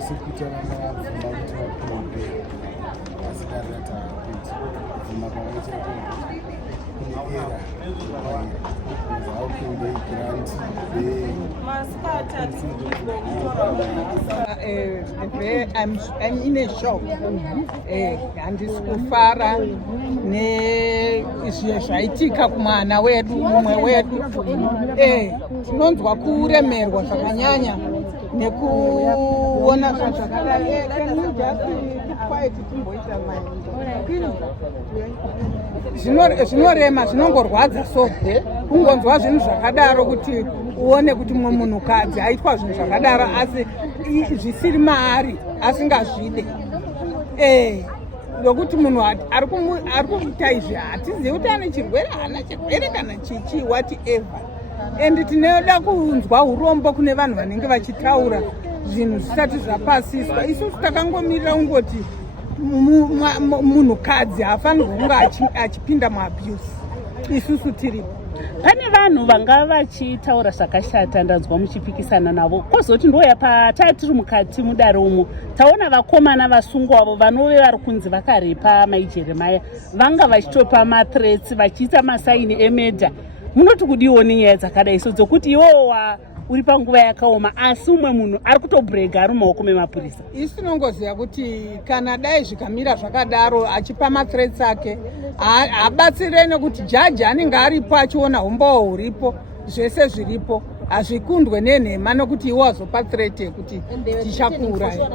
sekuita vana vabvuma kuti vakunde asi darata kuti bvuma pavaichira kune era zaukunde grant I'm in a shock. Handisi kufara nezvaitika kumwana wedu mumwe wedu. Tinonzwa kuremerwa zvakanyanya nekuona zvakadai. Zvinorema, zvinongorwadza so kungonzwa zvinhu zvakadaro kuti uone kuti mumwe munhukadzi aitwa zvinhu zvakadaro asi zvisiri maari asingazvide. Nokuti munhu ari kuita izvi hatizivi kuti ane chirwere, haana chirwere kana chichi whatever. And tinoda kunzwa urombo kune vanhu vanenge vachitaura zvinhu zvisati zvapasiswa. Isusu takangomirira ungoti munhukadzi haafanirwa kunge achipinda muabuse. Isusu tiripo. Pane vanhu vanga vachitaura zvakashata ndanzwa muchipikisana navo. Kwozoti ndoya patiri mukati mudare umo taona vakomana vasungwavo vanove vari kunzi vakarepa maijeremaya vanga vachitopa mathreats vachiita masaini emedha. Munoti kudiwo nenyaya dzakadai so dzokuti iwowa uri panguva yakaoma asi umwe munhu ari kutobrega ari mumaoko memapurisa. Isi tinongoziva kuti kana dai zvikamira zvakadaro achipa mathreats ake habatsire nekuti jaji anenge aripo achiona umbowo huripo zvese zviripo hazvikundwe nenhema nokuti iwo azopa threat yekuti tichakuuraya.